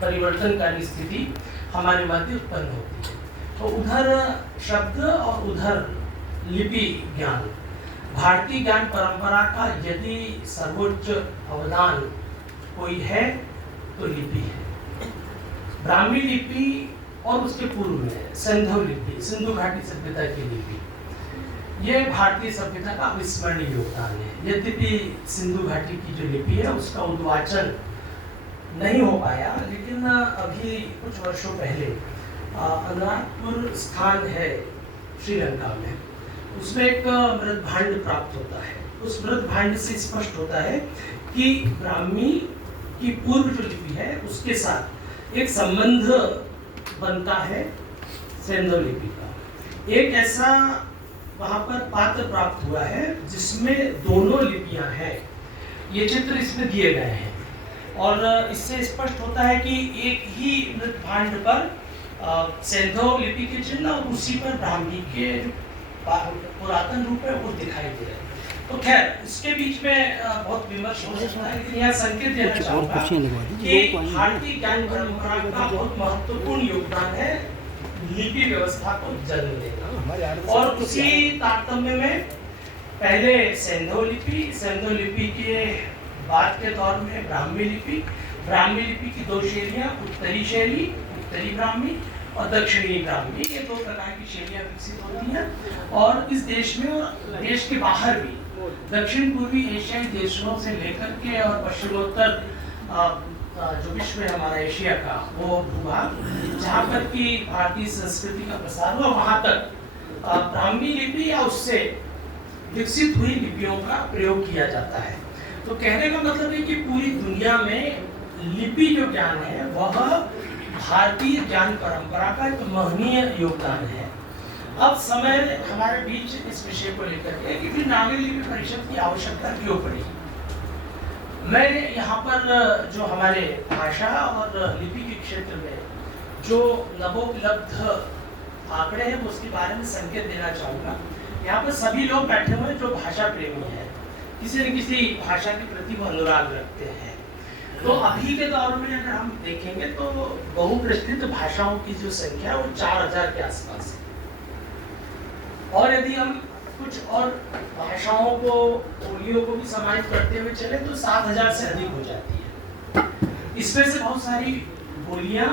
परिवर्तनकारी स्थिति हमारे मध्य उत्पन्न होती है। तो उधर शब्द और उधर लिपि ज्ञान, भारतीय ज्ञान परंपरा का यदि सर्वोच्च अवदान कोई है तो लिपि है। ब्राह्मी लिपि और उसके पूर्व में सिंधु लिपि, सिंधु घाटी सभ्यता की लिपि, ये भारतीय सभ्यता का अविस्मरणीय योगदान है। यद्यपि सिंधु घाटी की जो लिपि है उसका उद्वाचन नहीं हो पाया, लेकिन अभी कुछ वर्षों पहले अनुराधपुर स्थान है श्रीलंका में, उसमें एक मृदभांड प्राप्त होता है। उस मृदभांड से स्पष्ट होता है कि ब्राह्मी की पूर्व जो लिपि है उसके साथ एक संबंध बनता है सिंधु लिपि का। एक ऐसा वहाँ पर पात्र प्राप्त हुआ है जिसमें दोनों लिपियां हैं। ये चित्र इसमें दिए गए हैं और इससे स्पष्ट होता है कि एक ही मृदभांड पर सिंधु लिपि के चिन्ह और उसी पर ब्राह्मी के पुरातन रूप है वो दिखाई दे रहे हैं। तो खैर इसके बीच में बहुत विमर्श हो सकता है, लेकिन यहाँ संकेत देना चाहूँगा कि भारतीय ज्ञान परंपरा का बहुत महत्वपूर्ण योगदान है लिपि व्यवस्था को जन्म देना। और उसी तारतम्य में पहले सिंधु लिपि के बाद के दौर में ब्राह्मी लिपि की दो शैलियाँ, उत्तरी शैली, उत्तरी ब्राह्मी और दक्षिणी ब्राह्मी, ये दो प्रकार की शैलियाँ विकसित होती हैं। और इस देश में और देश के बाहर भी दक्षिण पूर्वी एशियाई देशों से लेकर के और पश्चिमोत्तर जो विश्व है हमारा एशिया का वो भूभाग, जहाँ पर की भारतीय संस्कृति का प्रसार हुआ, वहाँ तक ब्राह्मी लिपि या उससे विकसित हुई लिपियों का प्रयोग किया जाता है। तो कहने का मतलब है कि पूरी दुनिया में लिपि जो ज्ञान है वह भारतीय ज्ञान परंपरा का एक महनीय योगदान है। अब समय हमारे बीच इस विषय को लेकर के कि फिर नागरिक लिपि परिषद की आवश्यकता क्यों पड़ी। मैं यहाँ पर जो हमारे भाषा और लिपि के क्षेत्र में जो नवोपलब्ध आंकड़े हैं उसके बारे में संकेत देना चाहूँगा। यहाँ पर सभी लोग बैठे हुए हैं जो भाषा प्रेमी हैं, किसी न किसी भाषा के प्रति वो अनुराग रखते हैं। तो अभी के दौर में अगर हम देखेंगे तो बहुप्रचलित भाषाओं की जो संख्या है वो 4000 के आसपास है। और यदि हम कुछ और भाषाओं को, बोलियों को भी समाहित करते हुए चले तो 7000 से अधिक हो जाती है। इसमें से बहुत सारी बोलियां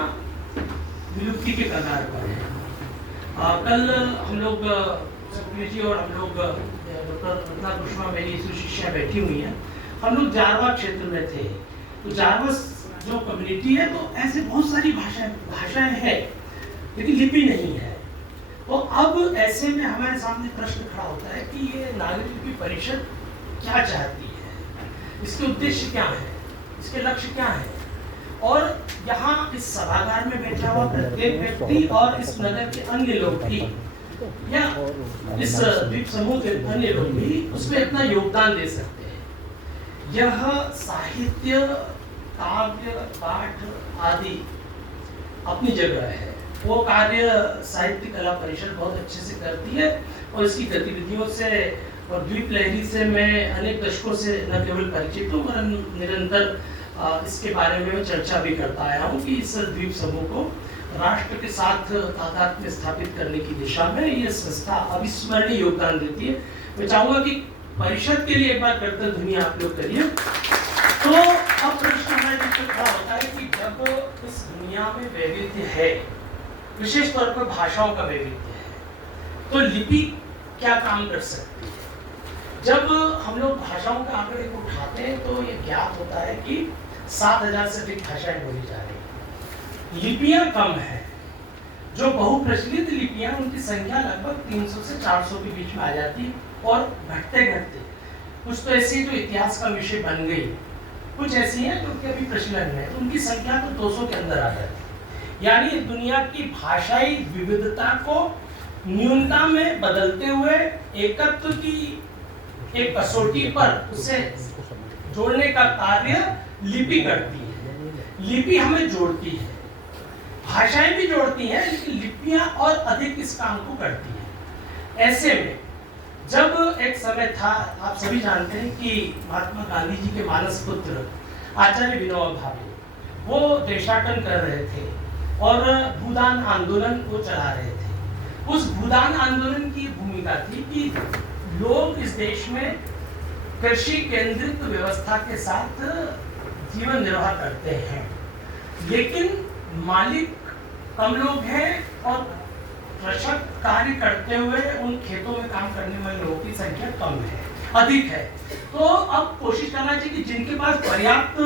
विलुप्ति के कगार पर हैं। कल हम लोग जी और हम लोग डॉक्टर रत्ना कुष्मा मेरी सुशिष्या बैठी हुई है, हम लोग जारवा क्षेत्र में थे। तो जारवा जो कम्युनिटी है तो ऐसे बहुत सारी भाषाएं हैं लेकिन लिपि नहीं है। तो अब ऐसे में हमारे सामने प्रश्न खड़ा होता है कि ये नागरिक लिपि परिषद क्या चाहती है, इसके उद्देश्य क्या है, इसके लक्ष्य क्या है। और यहाँ इस सभागार में बैठा हुआ प्रत्येक व्यक्ति और इस नगर के अन्य लोग भी या इस द्वीप समूह के अन्य लोग भी उसमें अपना योगदान दे सकते हैं। यह साहित्य, काव्य, पाठ आदि अपनी जगह है। वो कार्य साहित्य कला परिषद बहुत अच्छे से करती है और इसकी गतिविधियों से और द्वीप लहरी से मैं अनेक दशकों से न केवल परिचित हूँ वरन निरंतर इसके बारे में चर्चा भी करता आया हूँ कि इस द्वीप समूह को राष्ट्र के साथ तादात्म्य स्थापित करने की दिशा में ये संस्था अविस्मरणीय योगदान देती है। मैं चाहूँगा कि परिषद के लिए एक बार करते ध्वनि आप लोग करिए। तो अब प्रश्न हमारे बीच खड़ा होता है कि जब इस दुनिया में वैविध्य है, विशेष तौर पर भाषाओं का वैविध्य है, तो लिपि क्या काम कर सकती है। जब हम लोग भाषाओं के आंकड़े को उठाते हैं तो ये ज्ञात होता है कि 7000 से अधिक भाषाएं बोली जा रही हैं। लिपियां कम है। जो बहुप्रचलित लिपियां उनकी संख्या लगभग 300 से 400 के बीच में आ जाती है और घटते घटते कुछ तो ऐसी जो इतिहास का विषय बन गई, कुछ ऐसी हैं जो कि अभी प्रचलन में है, तो उनकी संख्या तो 200 के अंदर आ जाती है। यानी दुनिया की भाषाई विविधता को न्यूनता में बदलते हुए एकत्व की एक कसौटी पर उसे जोड़ने का कार्य लिपि करती है। लिपि हमें जोड़ती है, भाषाएं भी जोड़ती हैं, लेकिन लिपियां और अधिक इस काम को करती हैं। ऐसे में जब एक समय था, आप सभी जानते हैं कि महात्मा गांधी जी के मानस पुत्र आचार्य विनोबा भावे वो देशाटन कर रहे थे और भूदान आंदोलन को चला रहे थे। उस भूदान आंदोलन की भूमिका थी कि लोग इस देश में कृषि केंद्रित व्यवस्था के साथ जीवन निर्वाह करते हैं, लेकिन मालिक कम लोग हैं और कृषक कार्य करते हुए उन खेतों में काम करने वाले लोगों की संख्या कम है, अधिक है। तो अब कोशिश करना चाहिए कि जिनके पास पर्याप्त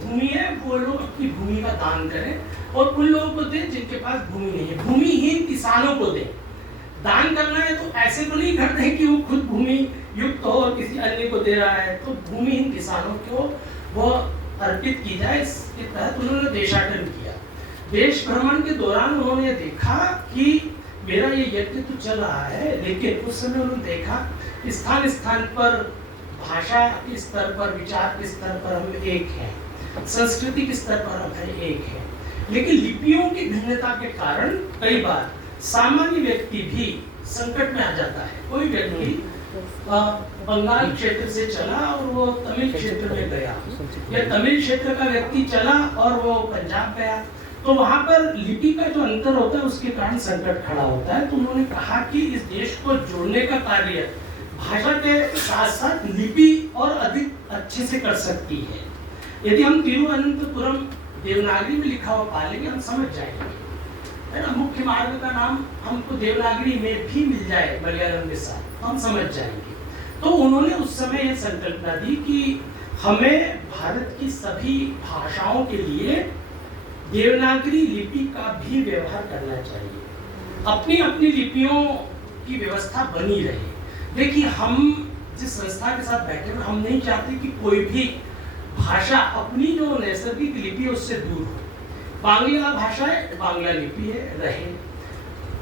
भूमि है वो लोग अपनी भूमि का दान करें और उन लोगों को दें जिनके पास भूमि नहीं है, भूमिहीन किसानों को दें। दान करना है तो ऐसे तो नहीं करते हैं कि वो खुद भूमि युक्त हो और किसी अन्य को दे रहा है, तो भूमिहीन किसानों को वो अर्पित की जाए। इसके तहत उन्होंने देशाटन किया। देश भ्रमण के दौरान उन्होंने देखा कि मेरा ये यज्ञ तो चल रहा है, लेकिन उस समय उन्होंने देखा स्थान स्थान पर भाषा के स्तर पर, विचार के स्तर पर हम एक हैं, संस्कृति के स्तर पर हम एक हैं, लेकिन लिपियों की भिन्नता के कारण कई बार सामान्य व्यक्ति भी संकट में आ जाता है। कोई व्यक्ति बंगाल क्षेत्र से चला और वो तमिल क्षेत्र में गया, या तमिल क्षेत्र का व्यक्ति चला और वो पंजाब गया, तो वहां पर लिपि का जो अंतर होता है उसके कारण संकट खड़ा होता है। तो उन्होंने कहा कि इस देश को जोड़ने का कार्य भाषा के साथ साथ लिपि और अधिक अच्छे से कर सकती है। यदि हम तिरुवनंतपुरम देवनागरी में लिखा हुआ पालेंगे हम समझ जाएंगे, है ना। मुख्य मार्ग का नाम हमको देवनागरी में भी मिल जाए मलयालम के साथ, हम समझ जाएंगे। तो उन्होंने उस समय यह संकल्पना दी कि हमें भारत की सभी भाषाओं के लिए देवनागरी लिपि का भी व्यवहार करना चाहिए, अपनी अपनी लिपियों की व्यवस्था बनी रहे। देखिए, हम जिस संस्था के साथ बैठे हुए हम नहीं चाहते कि कोई भी भाषा अपनी जो नैसर्गिक लिपि है उससे दूर हो। बांग्ला भाषा है, बांग्ला लिपि है, रहे।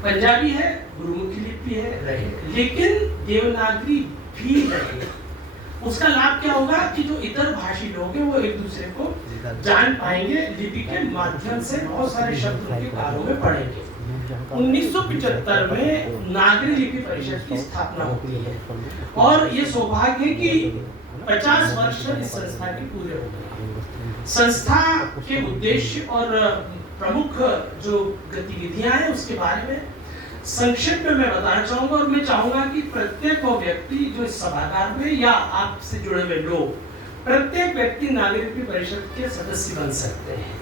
पंजाबी है, गुरुमुखी लिपि है, रहे, लेकिन देवनागरी भी रहे। उसका लाभ क्या होगा कि जो इतर भाषी लोग हैं वो एक दूसरे को जान पाएंगे, लिपि के माध्यम से बहुत सारे शब्द उनके कानों में पड़ेंगे। 1975 में नागरी लिपि परिषद की स्थापना होती है और ये सौभाग्य है कि 50 वर्ष इस संस्था के पूरे हो गए। संस्था के उद्देश्य और प्रमुख जो गतिविधियां हैं उसके बारे में संक्षिप्त में मैं बताना चाहूंगा, और मैं चाहूंगा कि प्रत्येक वो व्यक्ति जो इस सभागार में या आपसे जुड़े हुए लोग, प्रत्येक व्यक्ति नागरिक लिपि परिषद के सदस्य बन सकते हैं।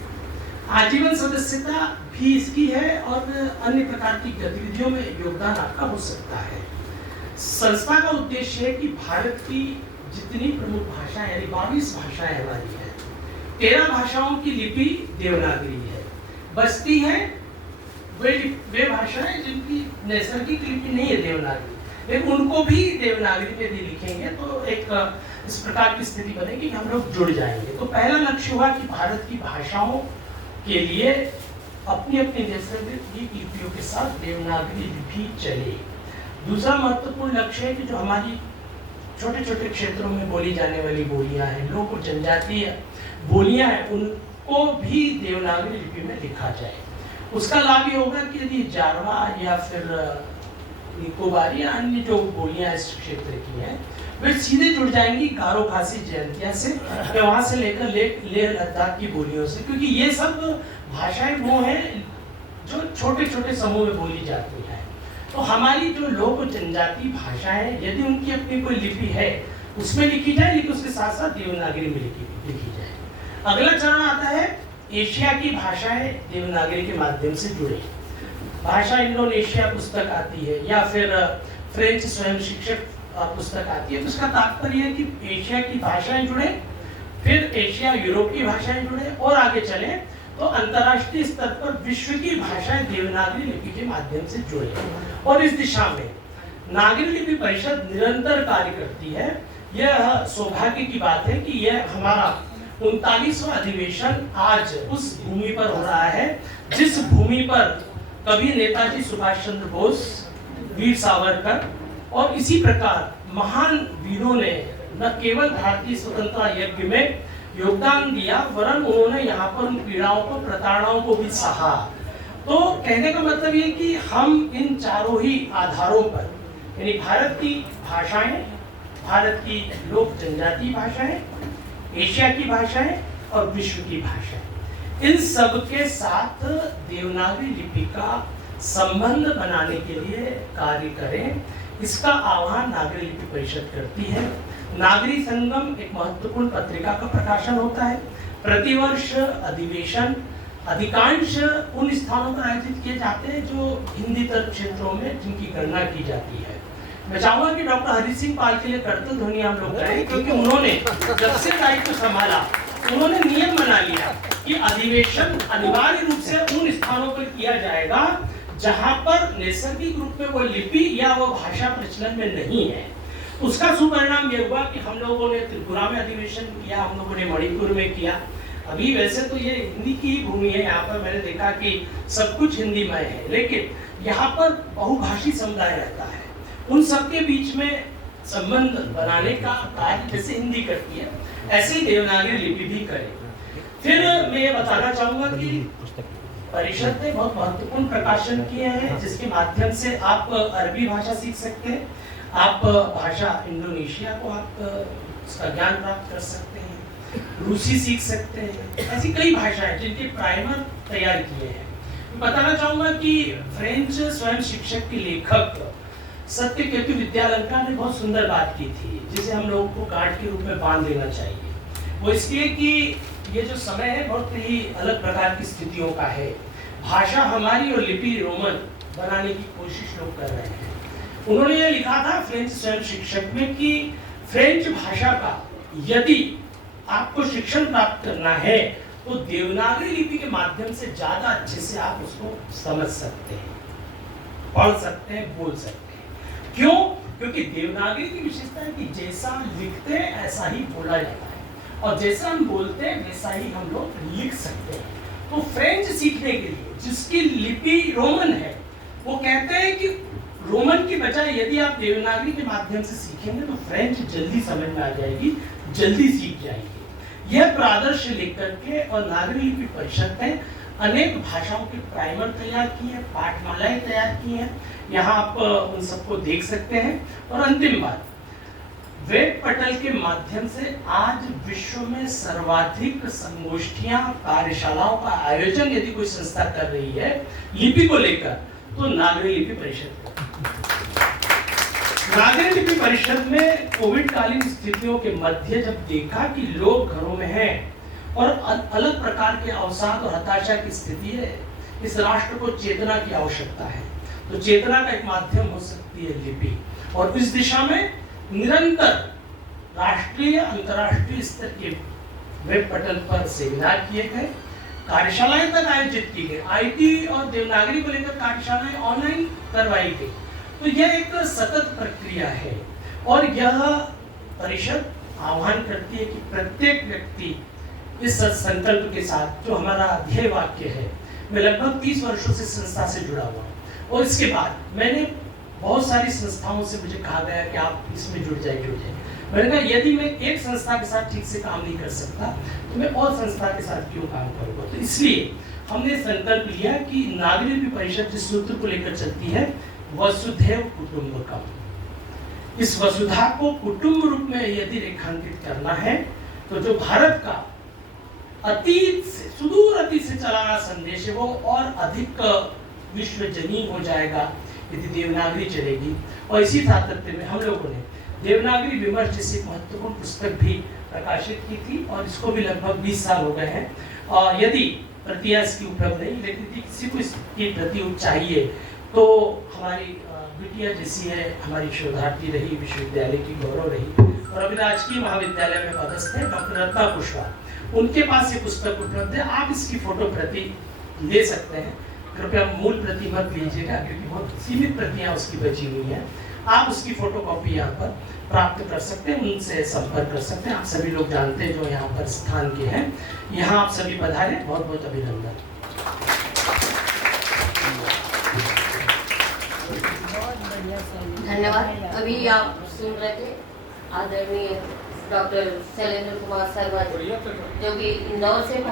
आजीवन सदस्यता भी इसकी है और अन्य प्रकार की गतिविधियों में योगदान आपका हो सकता है। संस्था का उद्देश्य है कि भारत की जितनी प्रमुख भाषाएं यानी 22 भाषाएं हमारी है, 13 भाषाओं की लिपि देवनागरी है। बस्ती है वे भाषाएं जिनकी नैसर्गिक लिपि नहीं है देवनागरी, लेकिन उनको भी देवनागरी में भी लिखेंगे तो एक इस प्रकार की स्थिति बनेगी कि हम लोग जुड़ जाएंगे। तो पहला लक्ष्य हुआ कि भारत की भाषाओं के लिए अपनी अपनी नैसर्गिक लिपियों के साथ देवनागरी लिपि चले। दूसरा महत्वपूर्ण लक्ष्य है कि जो हमारी छोटे छोटे क्षेत्रों में बोली जाने वाली बोलियां हैं, लोक जनजातीय बोलियां हैं, उनको भी देवनागरी लिपि में लिखा जाए। उसका लाभ ये होगा कि यदि जारवा या फिर निकोबारी या अन्य जो बोलियां इस क्षेत्र की हैं वे सीधे जुड़ जाएंगी गारो खासी जयंतिया से, या वहां से लेकर लेह लद्दाख की बोलियों से, क्योंकि ये सब भाषाएं वो हैं जो छोटे छोटे समूह में बोली जाती हैं। तो हमारी जो लोक जनजाति भाषाएं यदि उनकी अपनी कोई लिपि है उसमें लिखी जाए, लेकिन उसके साथ साथ देवनागरी में लिखी जाए। अगला चरण आता है एशिया की भाषाएं देवनागरी के माध्यम से जुड़े। भाषा इंडोनेशिया पुस्तक आती है या फिर फ्रेंच स्वयं शिक्षक पुस्तक आती है, तो उसका तात्पर्य है कि एशिया की भाषाएं जुड़े, फिर एशिया यूरोप की भाषाएं जुड़े और आगे चले तो अंतर्राष्ट्रीय स्तर पर विश्व की भाषाएं देवनागरी लिपि के माध्यम से जुड़े। और इस दिशा में नागरी लिपि परिषद निरंतर कार्य करती है। यह सौभाग्य की बात है कि यह हमारा 39वां अधिवेशन आज उस भूमि पर हो रहा है जिस भूमि पर कभी नेताजी सुभाष चंद्र बोस, वीर सावरकर और इसी प्रकार महान वीरों ने न केवल भारतीय स्वतंत्रता यज्ञ में योगदान दिया वरन उन्होंने यहाँ पर उन पीड़ाओं को, प्रताड़नाओं को भी सहा। तो कहने का मतलब ये कि हम इन चारों ही आधारों पर यानी भारत की भाषाएं, भारत की लोक जनजातीय भाषाएं, एशिया की भाषाएं और विश्व की भाषाएं, इन सब के साथ देवनागरी लिपि का संबंध बनाने के लिए कार्य करें, इसका आह्वान नागरी लिपि परिषद करती है। नागरी संगम एक महत्वपूर्ण पत्रिका का प्रकाशन होता है। प्रतिवर्ष अधिवेशन अधिकांश उन स्थानों पर आयोजित किए जाते हैं जो हिंदीतर क्षेत्रों में जिनकी गणना की जाती है। मैं चाहूंगा कि डॉक्टर हरि सिंह पाल के लिए करतल ध्वनि हम लोग करें, क्योंकि उन्होंने जब से दायित्व संभाला उन्होंने नियम बना लिया कि अधिवेशन अनिवार्य रूप से उन स्थानों पर किया जाएगा जहां पर नैसर्गिक रूप में वो लिपि या वो भाषा प्रचलन में नहीं है। उसका सुपरिणाम ये हुआ कि हम लोगों ने त्रिपुरा में अधिवेशन किया, हम लोगों ने मणिपुर में किया। अभी वैसे तो ये हिंदी की ही भूमि है, यहाँ पर मैंने देखा कि सब कुछ हिंदीमय है, लेकिन यहाँ पर बहुभाषी समुदाय रहता है। उन सबके बीच में संबंध बनाने का कार्य जैसे हिंदी करती है, ऐसे ही देवनागरी लिपि भी करे। फिर मैं ये बताना चाहूंगा कि परिषद ने बहुत महत्वपूर्ण प्रकाशन किए हैं, जिसके माध्यम से आप अरबी भाषा सीख सकते हैं, आप भाषा इंडोनेशिया को आप उसका ज्ञान प्राप्त कर सकते हैं, रूसी सीख सकते हैं। ऐसी कई भाषाएं जिनके प्राइमर तैयार किए हैं। बताना चाहूंगा कि फ्रेंच स्वयं शिक्षक के लेखक सत्यकेतु विद्यालंकार ने बहुत सुंदर बात की थी, जिसे हम लोगों को गांठ के रूप में बांध लेना चाहिए। वो इसलिए कि ये जो समय है बहुत ही अलग प्रकार की स्थितियों का है। भाषा हमारी और लिपि रोमन बनाने की कोशिश लोग कर रहे हैं। उन्होंने ये लिखा था फ्रेंच स्वयं शिक्षक में कि फ्रेंच भाषा का यदि आपको शिक्षण प्राप्त करना है तो देवनागरी लिपि के माध्यम से ज्यादा अच्छे से आप उसको समझ सकते हैं, पढ़ सकते हैं, बोल सकते हैं। क्यों? क्योंकि देवनागरी की विशेषता है कि जैसा लिखते हैं ऐसा ही बोला जाता है, और जैसा हम बोलते हैं वैसा ही हम लोग लिख सकते हैं। तो फ्रेंच सीखने के लिए जिसकी लिपि रोमन है, वो कहते हैं कि रोमन की बजाय यदि आप देवनागरी के माध्यम से सीखेंगे तो फ्रेंच जल्दी समझ में आ जाएगी, जल्दी सीख जाएगी। यह प्रादर्श लेकर के और नागरी लिपि परिषद ने अनेक भाषाओं के प्राइमर तैयार किए हैं, पाठमालाएं तैयार की हैं। यहाँ आप उन सबको देख सकते हैं। और अंतिम बात, वेब पटल के माध्यम से आज विश्व में सर्वाधिक संगोष्ठियां, कार्यशालाओं का आयोजन यदि कोई संस्था कर रही है लिपि को लेकर, तो नागरी लिपि परिषद। नागरी लिपि परिषद में कोविड कालीन स्थितियों के मध्य जब देखा कि लोग घरों में हैं और अलग प्रकार के अवसाद और हताशा की स्थिति है, इस राष्ट्र को चेतना की आवश्यकता है। तो चेतना का एक माध्यम हो सकती है लिपि, और इस दिशा में निरंतर राष्ट्रीय अंतर्राष्ट्रीय स्तर के वेब पटल पर सेमिनार किए गए, कार्यशालाएं तक आयोजित की गई, आईटी और देवनागरी को लेकर कार्यशालाएं ऑनलाइन करवाई गई। तो यह एक सतत प्रक्रिया है, और यह परिषद आह्वान करती है कि प्रत्येक व्यक्ति इस संकल्प के साथ, जो हमारा ध्येय वाक्य है, मैं लगभग 30 वर्षों से संस्था से जुड़ा हुआ हूँ, और इसके बाद मैंने बहुत सारी संस्थाओं से मुझे कहा गया कि आप इसमें जुड़ जाइए। मैंने कहा यदि मैं एक संस्था के साथ ठीक से काम नहीं कर सकता तो मैं और संस्था के साथ क्यों काम करूँगा। तो इसलिए हमने संकल्प लिया कि नागरी लिपि परिषद जिस सूत्र को लेकर चलती है, वसुधैव कुटुंबकम, इस वसुधा को कुटुंब रूप में यदि रेखांकित करना है, तो जो भारत का अतीत से, सुदूर अतीत से चला आ संदेश है, वो और अधिक विश्वजनीन हो जाएगा यदि देवनागरी चलेगी। और इसी सातत्य में हम लोगों ने देवनागरी विमर्श जैसी महत्वपूर्ण पुस्तक भी प्रकाशित की थी, और इसको भी लगभग 20 साल हो गए हैं। और यदि प्रतियां इसकी उपलब्ध नहीं, लेकिन किसी को इसकी प्रति चाहिए तो हमारी बिटिया जैसी है, हमारी शोधार्थी रही, विश्वविद्यालय की गौरव रही, और अभी राजकीय महाविद्यालय में पदस्थ है डॉक्टर रत्ना कुशवाहा, उनके पास ये पुस्तक उपलब्ध है। आप इसकी फोटो प्रति ले सकते हैं, कृपया मूल प्रति मत लीजिएगा, क्योंकि बहुत सीमित प्रतियां उसकी बची हुई हैं। आप उसकी फोटो कॉपी यहाँ पर प्राप्त कर सकते हैं, उनसे संपर्क कर सकते हैं। आप सभी लोग जानते हैं जो यहाँ पर स्थान के हैं। यहाँ आप सभी पधारे, बहुत बहुत अभिनंदन। धन्यवाद। अभी आप सुन रहे थे आदरणीय डॉक्टर शैलेंद्र कुमार शर्मा, जो कि इंदौर से